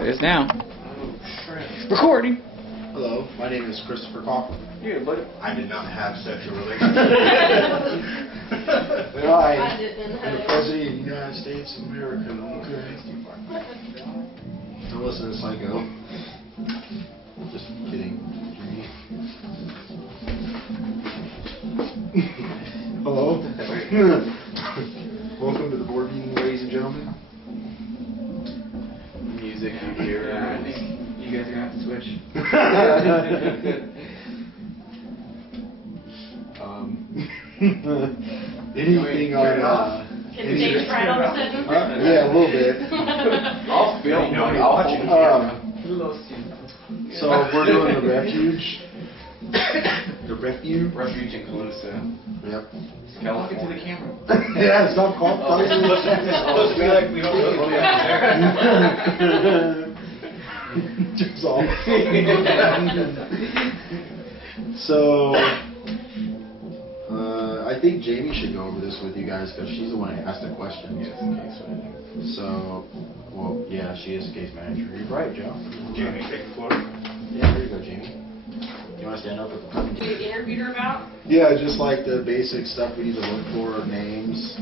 It is now. Oh, shrimp. Recording. Hello, my name is Christopher Coughlin. Yeah, buddy. I did not have sexual relations. But I didn't am the President of the United States of America. Okay. Don't listen to Psycho. Just kidding. Hello. Welcome to the board meeting, ladies and gentlemen. Music you hear. Yeah, I think you guys are gonna have to switch. Anything on Can stage fright all of a sudden? yeah, a little bit. I'll film. No, I'll watch it. So we're doing the refuge. The refuge. Refuge in Calusa. Yep. Talking to the camera. Yeah, stop calling. Supposed to be like we don't know. Just all. So, I think Jamie should go over this with you guys because she's the one that asked the questions. Yes, case manager. So, well, yeah, she is a case manager. You're right, Joe. Jamie, take the floor. Yeah, here you go, Jamie. You want to stand up? You interviewed her about? Yeah, just like the basic stuff we need to look for, names,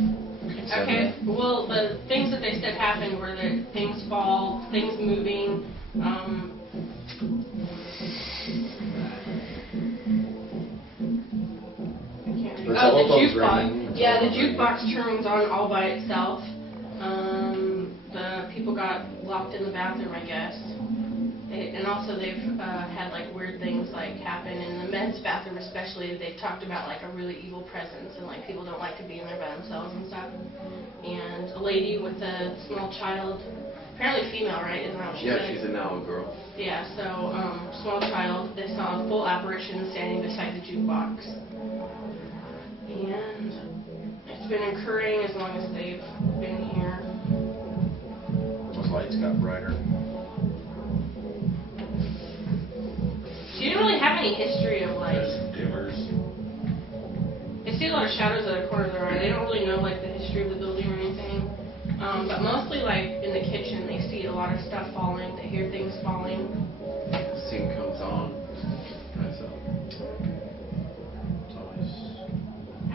etc. Okay, well, the things that they said happened were that things fall, things moving, the jukebox. Yeah, the jukebox turns on all by itself. The people got locked in the bathroom, I guess. And also they've had like weird things like happen in the men's bathroom, especially. They've talked about like a really evil presence and like people don't like to be in there by themselves and stuff. And a lady with a small child, apparently female, right? Isn't that what she said? Yeah, she's a now girl. Yeah, so small child. They saw a full apparition standing beside the jukebox. And it's been occurring as long as they've been here. Those lights got brighter. She didn't really have any history of like. Dimmers. They see a lot of shadows at the corner of their eye. They don't really know like the history of the building or anything. But mostly like in the kitchen, they see a lot of stuff falling. They hear things falling. The sink comes on. That's up. It's always.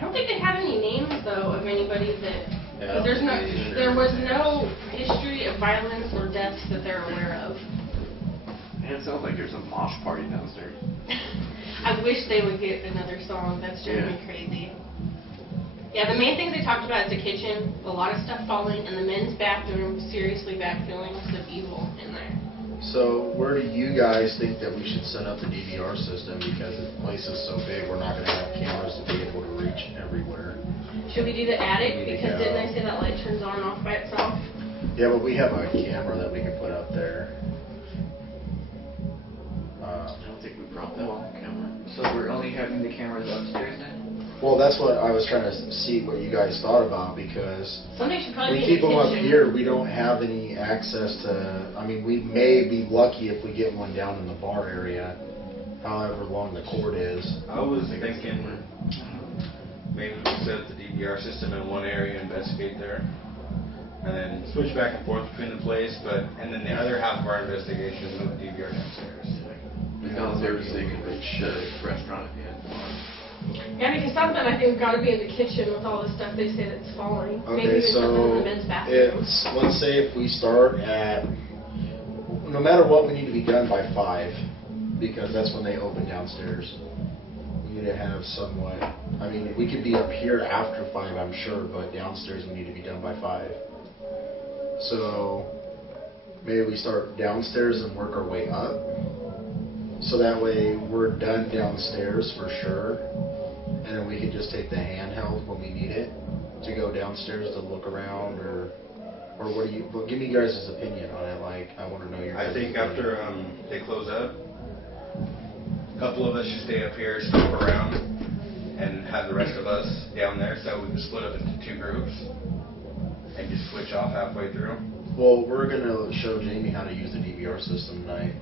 I don't think they have any names though of anybody that. Yeah, There was no history of violence or deaths that they're aware of. Man, it sounds like there's a mosh party downstairs. I wish they would get another song. That's driving me crazy. Yeah, the main things they talked about is the kitchen, a lot of stuff falling, and the men's bathroom, seriously bad feelings of evil in there. So, where do you guys think that we should set up the DVR system? Because the place is so big, we're not going to have cameras to be able to reach everywhere. Should we do the attic? Because didn't they say that light turns on and off by itself? Yeah, but we have a camera that we can put up there. I don't think we brought that on camera. So we're only having the cameras upstairs then? Well, that's what I was trying to see what you guys thought about, because Somebody should probably we be keep in the them up kitchen. here. We don't have any access to. I mean, we may be lucky if we get one down in the bar area, however long the cord is. I was thinking maybe we set up the DVR system in one area, investigate there, and then switch back and forth between the place. And then the other half of our investigation, move the DVR downstairs. Downstairs they could reach the restaurant at the end. Yeah, because something I think got to be in the kitchen with all the stuff they say that's falling. Maybe Okay, even something in so the men's bathroom. it's, let's say if we start at, no matter what, we need to be done by 5, because that's when they open downstairs. We need to have somewhat, I mean, we could be up here after 5, I'm sure, but downstairs we need to be done by 5. So maybe we start downstairs and work our way up. So that way we're done downstairs for sure, and then we can just take the handheld when we need it to go downstairs to look around, or what do you? Well, give me your guys' opinion on it. Like, I want to know your. I think opinion. after they close up, a couple of us should stay up here, stomp around, and have the rest of us down there. So we can split up into 2 groups and just switch off halfway through. Well, we're gonna show Jamie how to use the DVR system tonight.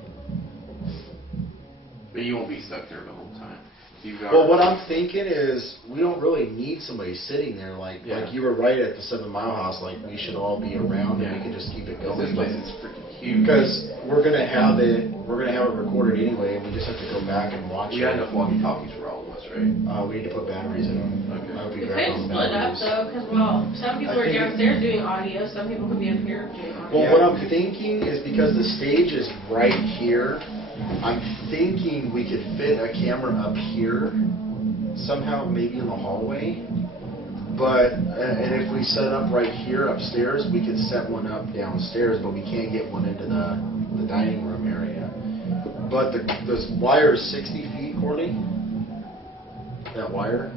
But you won't be stuck there the whole time. Well, what I'm thinking is we don't really need somebody sitting there. Like you were right at the 7 Mile House. Like, we should all be around and we can just keep it going. This place is freaking huge. Because we're gonna have it recorded anyway, and we just have to go back and watch We it. got enough walkie-talkies for all of us, right? We need to put batteries in them. Okay. I hope We you could grab those split up batteries. though, because well, some people I are think downstairs doing audio, some people could be up here doing audio. Well, what I'm thinking is because the stage is right here, I'm thinking we could fit a camera up here, somehow maybe in the hallway. But, and if we set up right here upstairs, we could set one up downstairs, but we can't get one into the dining room area. But the wire is 60 feet, Courtney? That wire?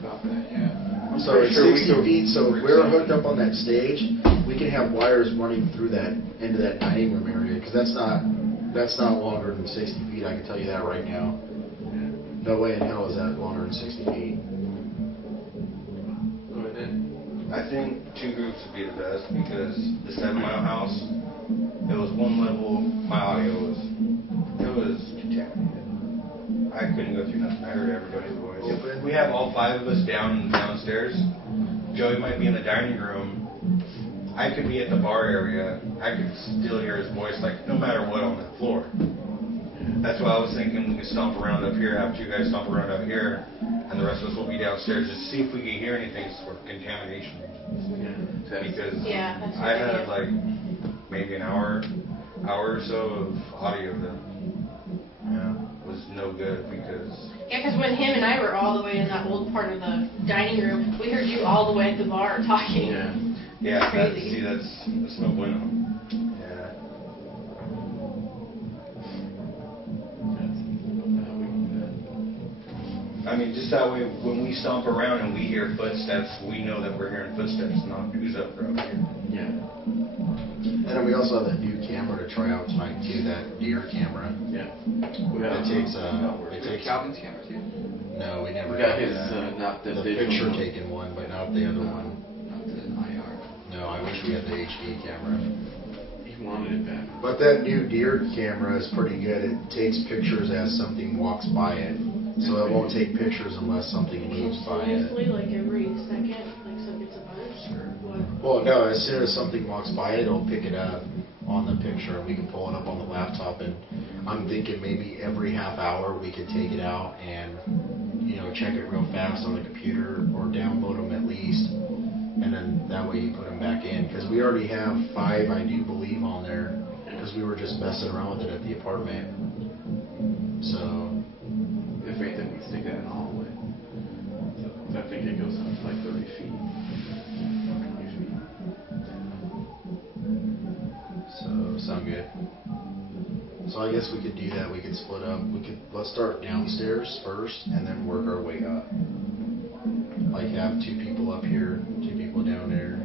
About that, yeah. I'm So pretty it's sure we 60 could feet, so if reach we're that. hooked up on that stage, we can have wires running through that, into that dining room area, because that's not longer than 60 feet, I can tell you that right now. No way in hell is that longer than 60 feet. Go ahead. I think 2 groups would be the best because the 7 Mile house, it was one level, my audio was contaminated. I couldn't go through nothing. I heard everybody's voice. Open. We have all 5 of us downstairs. Joey might be in the dining room. I could be at the bar area. I could still hear his voice, like no matter what, on the floor. That's why I was thinking we could stomp around up here, have 2 guys stomp around up here, and the rest of us will be downstairs just to see if we can hear anything for contamination. Yeah. Because Yeah, that's a I good had idea. like maybe an hour or so of audio that was no good because Yeah, because when him and I were all the way in that old part of the dining room, we heard you all the way at the bar talking. Yeah. Crazy. that's no bueno. Yeah. I mean, just that way, when we stomp around and we hear footsteps, we know that we're hearing footsteps, not who's up here. Yeah. And then we also have that new camera to try out tonight too, that deer camera. Yeah. It takes, it takes, Calvin's camera too? no, we never We got got his, that. not the The digital picture one. taken one, but not the other one. Not the IR. No, I wish we had the HD camera. He wanted it back. But that new deer camera is pretty good. It takes pictures as something walks by it. So it won't take pictures unless something moves by it. Continuously, like every second, like so gets a bunch, or what? Well, no, as soon as something walks by it, it'll pick it up on the picture and we can pull it up on the laptop. And I'm thinking maybe every half hour we could take it out and, check it real fast on the computer or download them at least. And then that way you put them back in. Because we already have 5, I do believe, on there. Because we were just messing around with it at the apartment. So, If anything, we stick that in the hallway. So I think it goes up to like 30 feet. Usually. so sound good? So I guess we could do that. We could split up. Let's start downstairs first and then work our way up. Like have 2 people up here, 2 people down there.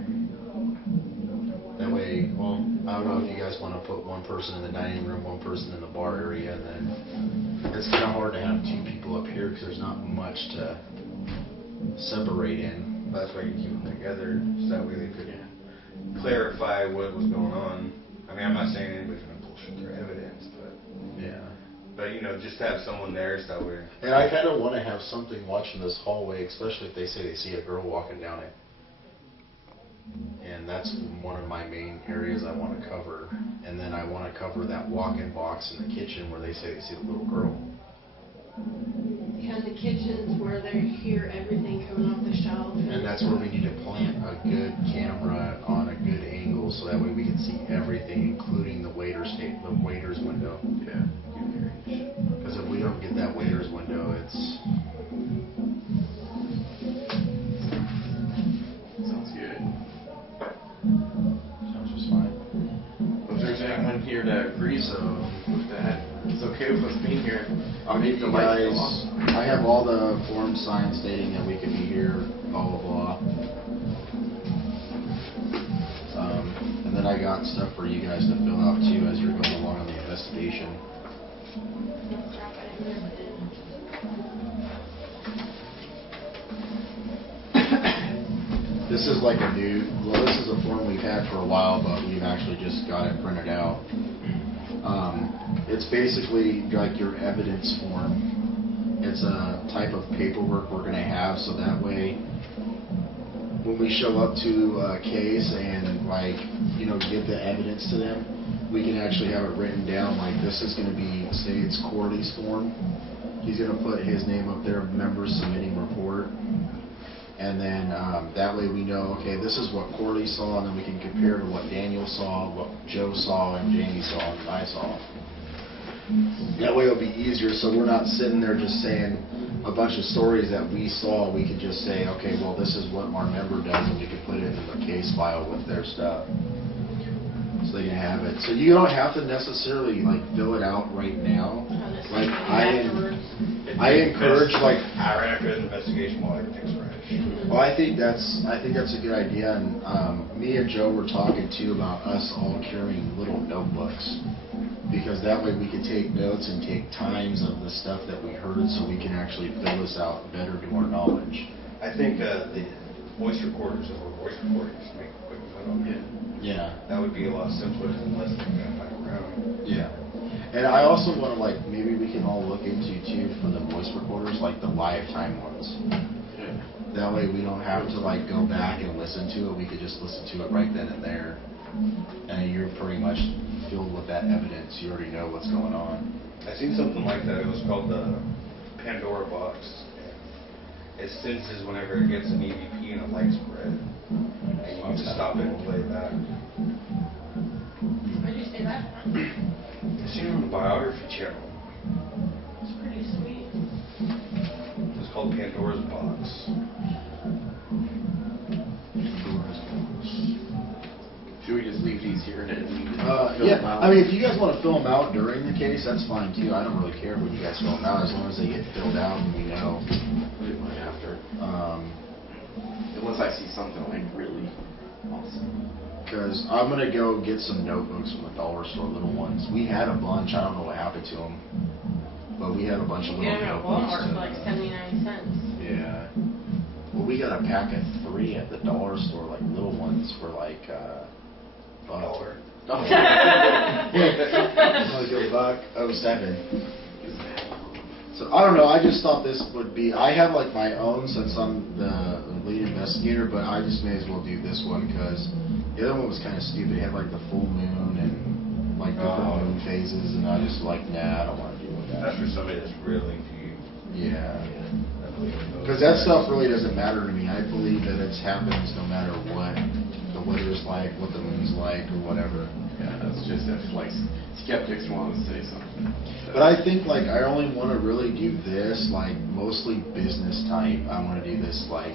That way, well, I don't know if you guys want to put one person in the dining room, one person in the bar area, and then it's kind of hard to have 2 people up here because there's not much to separate in. That's why you keep them together, so that way they could clarify what was going on. I mean, I'm not saying anybody's going to bullshit their evidence, but just to have someone there, so that way. And I kind of want to have something watching this hallway, especially if they say they see a girl walking down it. And that's one of my main areas I want to cover. And then I want to cover that walk-in box in the kitchen where they say they see the little girl. Yeah, the kitchen's where they hear everything coming off the shelf. And that's where we need to plant a good camera on a good angle so that way we can see everything, including the waiter's window. Yeah. Because if we don't get that waiter's window, it's... Sounds good. Sounds just fine. If there's anyone here that agrees with that, it's okay with us being here. I'll We meet need you the lights guys. on. I have all the forms signed stating that we can be here, blah, blah, blah. And then I got stuff for you guys to fill out too as you're going along on the investigation. Crap, I didn't know it did. This is like this is a form we've had for a while, but we've actually just got it printed out. It's basically like your evidence form. It's a type of paperwork we're going to have, so that way when we show up to a case and give the evidence to them, we can actually have it written down, like this is going to be, say it's Corley's form. He's going to put his name up there, members submitting report. And then that way we know, okay, this is what Corley saw, and then we can compare to what Daniel saw, what Joe saw, and Jamie saw, and I saw. That way it'll be easier, so we're not sitting there just saying a bunch of stories that we saw. We could just say, okay, well, this is what our member does, and we can put it in the case file with their stuff. So they can have it. So you don't have to necessarily like fill it out right now. Like I encourage like right after the investigation while everything's fresh. well, I think that's a good idea, and me and Joe were talking too about us all carrying little notebooks, because that way we can take notes and take times of the stuff that we heard, so we can actually fill this out better to our knowledge. I think the voice recorders or voice recordings make a quick note on it. Yeah. That would be a lot simpler than less than back around. Yeah. And I also want to like maybe we can all look into too for the voice recorders, like the lifetime ones. That way we don't have to like go back and listen to it. We could just listen to it right then and there. And you're pretty much filled with that evidence. You already know what's going on. I seen something like that. It was called the Pandora box. It senses whenever it gets an EVP and a light spread. And you can just stop it and play that. Where'd you say that? I seen it on the biography channel. It's pretty sweet. It's called Pandora's box. Should we just leave these here and Yeah, I mean, if you guys want to fill them out during the case, that's fine too. I don't really care when you guys fill them out, as long as they get filled out and we know. Put it right after. Unless I see something like really awesome. Because I'm going to go get some notebooks from the dollar store, little ones. We had a bunch. I don't know what happened to them. But we had a bunch of little Yeah, at notebooks. Walmart for like 79 cents. Yeah. Well, we got a pack of 3 at the dollar store, like little ones for like $1. Like $1.07. So I don't know. I just thought this would be. I have like my own since I'm the lead investigator, but I just may as well do this one because the other one was kind of stupid. It had like the full moon and like different moon phases, and I just like, nah, I don't want to deal with that. That's for somebody that's really deep. Yeah. Because that stuff really doesn't matter to me. I believe that it happens no matter what the weather's like, what the moon's like, or whatever. Yeah, that's just if like skeptics want to say something. But I think like I only want to really do this like mostly business type. I want to do this like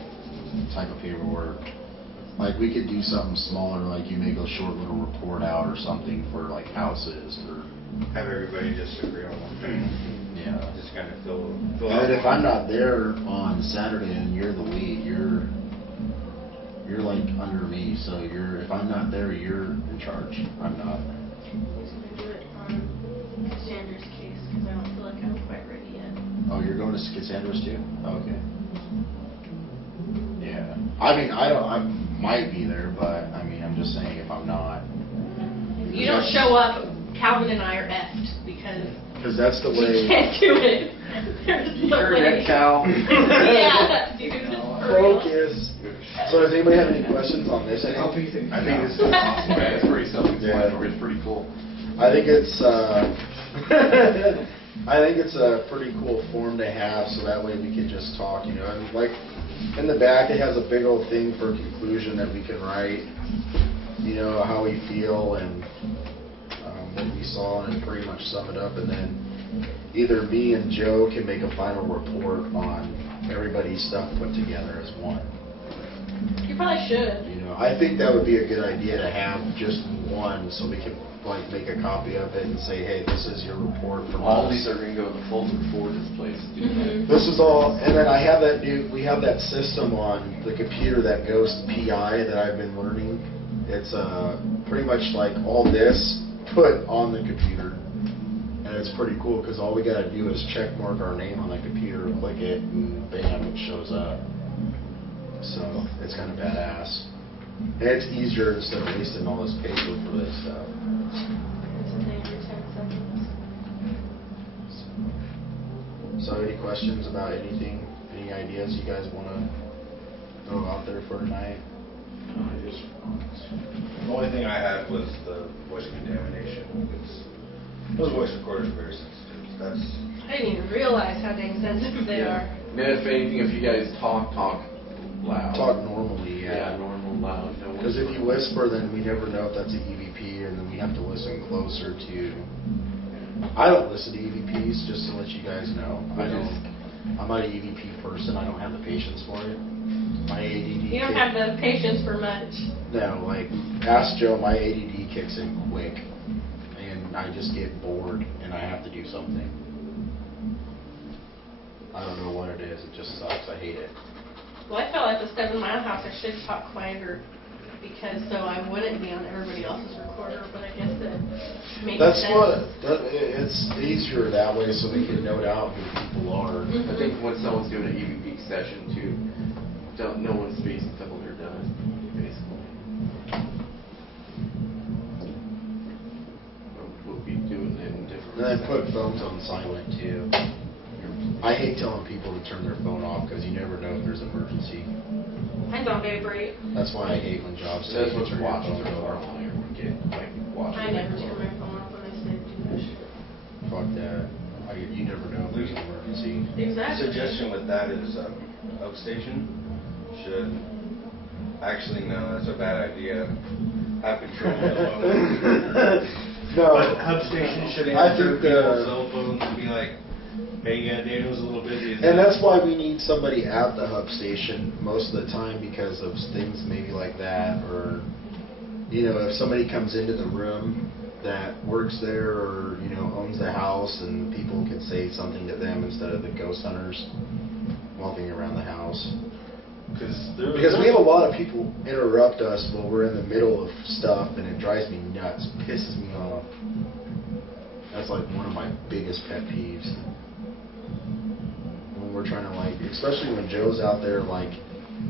type of paperwork. Like we could do something smaller, like you make a short little report out or something for like houses or. Have everybody just agree on one thing. Yeah. Just kind of fill And out. if I'm not there on Saturday and you're the lead, you're like under me. So if I'm not there, you're in charge. I'm not. I'm just going to do it on Cassandra's case because I don't feel like I'm quite ready yet. Oh, you're going to Cassandra's too? Okay. Yeah. I mean, I might be there, but I mean, I'm just saying if I'm not. If you don't show up, Calvin and I are effed because that's the we way. can't do it. There's You no heard way. that, Cal? Yeah, dude. For real. Focus. So does anybody have any questions on this? I think this is awesome. Yeah. Man, it's pretty self-explanatory. It's pretty cool. I think it's I think it's a pretty cool form to have, so that way we can just talk, you know. And like in the back, it has a big old thing for conclusion that we can write, you know, how we feel and what we saw, and pretty much sum it up. And then either me and Joe can make a final report on everybody's stuff put together as one. You probably should. You know, I think that would be a good idea to have just one, so we can like make a copy of it and say, hey, this is your report from All us. these are going to go in the folder for this place. This is all, and then I have we have that system on the computer that goes to PI that I've been learning. It's pretty much like all this put on the computer, and it's pretty cool because all we got to do is check mark our name on the computer, click it, and bam, it shows up. So it's kind of badass. And it's easier instead of wasting all this paper for this stuff. It's a thing every 10 seconds. So any questions about anything? Any ideas you guys want to throw out there for tonight? The only thing I had was the voice contamination. Those voice recorders are very sensitive. That's I didn't even realize how dang sensitive they are. And if anything, if you guys talk loud. Talk normally, Yeah, normal, loud. No Because if you whisper, then we never know if that's an EVP, and then we have to listen closer to. I don't listen to EVPs, just to let you guys know. I'm not an EVP person. I don't have the patience for it. My ADD. You don't have the patience for much. No, like ask Joe. My ADD kicks in quick, and I just get bored, and I have to do something. I don't know what it is. It just sucks. I hate it. Well, I felt at the 7 Mile House I should talk quieter because so I wouldn't be on everybody else's recorder, but I guess that makes That's sense. it's easier that way, so we can note out who people are. I think when someone's doing an EVP session too, no one speaks until they're done, basically. We'll be doing it in different. And then put phones on silent too. I hate telling people to turn their phone off because you never know if there's an emergency. Mine's on vibrate. That's why I hate when jobs say That's you what's turn your watching phone their off. phone or get like watching. I never turn my phone off when I say do that shit. Fuck that. You never know if there's an emergency. Exactly. suggestion with that is outstation should actually no, that's a bad idea. Have control of the phone. But hub station should I answer think people's cell phones and be like, hey, yeah, Daniel's a little busy. And that's why we need somebody at the hub station most of the time because of things maybe like that, or if somebody comes into the room that works there or owns the house, and people can say something to them instead of the ghost hunters walking around the house. Because we have a lot of people interrupt us while we're in the middle of stuff, and it drives me nuts, pisses me off. That's like one of my biggest pet peeves. When we're trying to especially when Joe's out there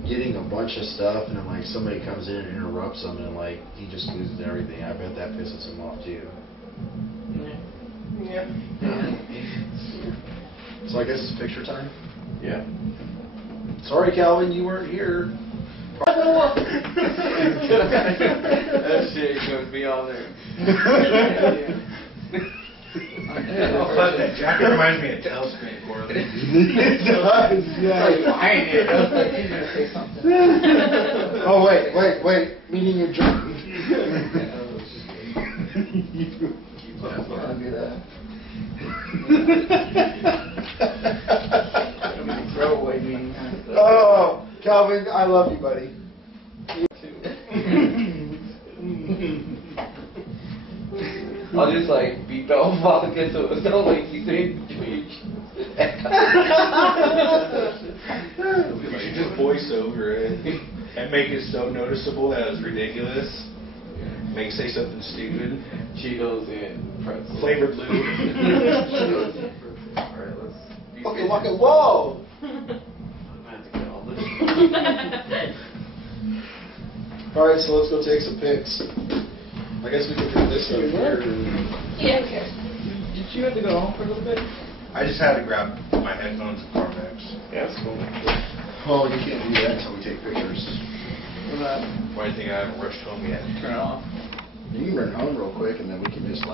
getting a bunch of stuff, and then somebody comes in and interrupts him, and he just loses everything. I bet that pisses him off too. Yeah. So I guess it's picture time. Yeah. Sorry, Calvin, you weren't here. That shit is going to be on there. Jack reminds me of Tailspin, Corley. It does, yeah. Behind it. I was like, he's gonna say something. Oh, wait. Meaning you're drunk. That's what I'll do that. It'll be a throwaway meeting. Oh, Calvin, I love you, buddy. I'll just beat off all the kids so it's not like you say between. You should just voice over it and make it so noticeable that it's ridiculous. Say something stupid. Cheetos and pretzels. Flavored lube. Alright, let's. Okay, whoa! I'm gonna have to get all this. Alright, so let's go take some pics. I guess we can do this up here. Yeah, okay. Did you have to go home for a little bit? I just had to grab my headphones and power banks. Yeah, that's cool. Oh, you can't do that until we take pictures. Why do you think I haven't rushed home yet? Turn it off. You can run home real quick, and then we can just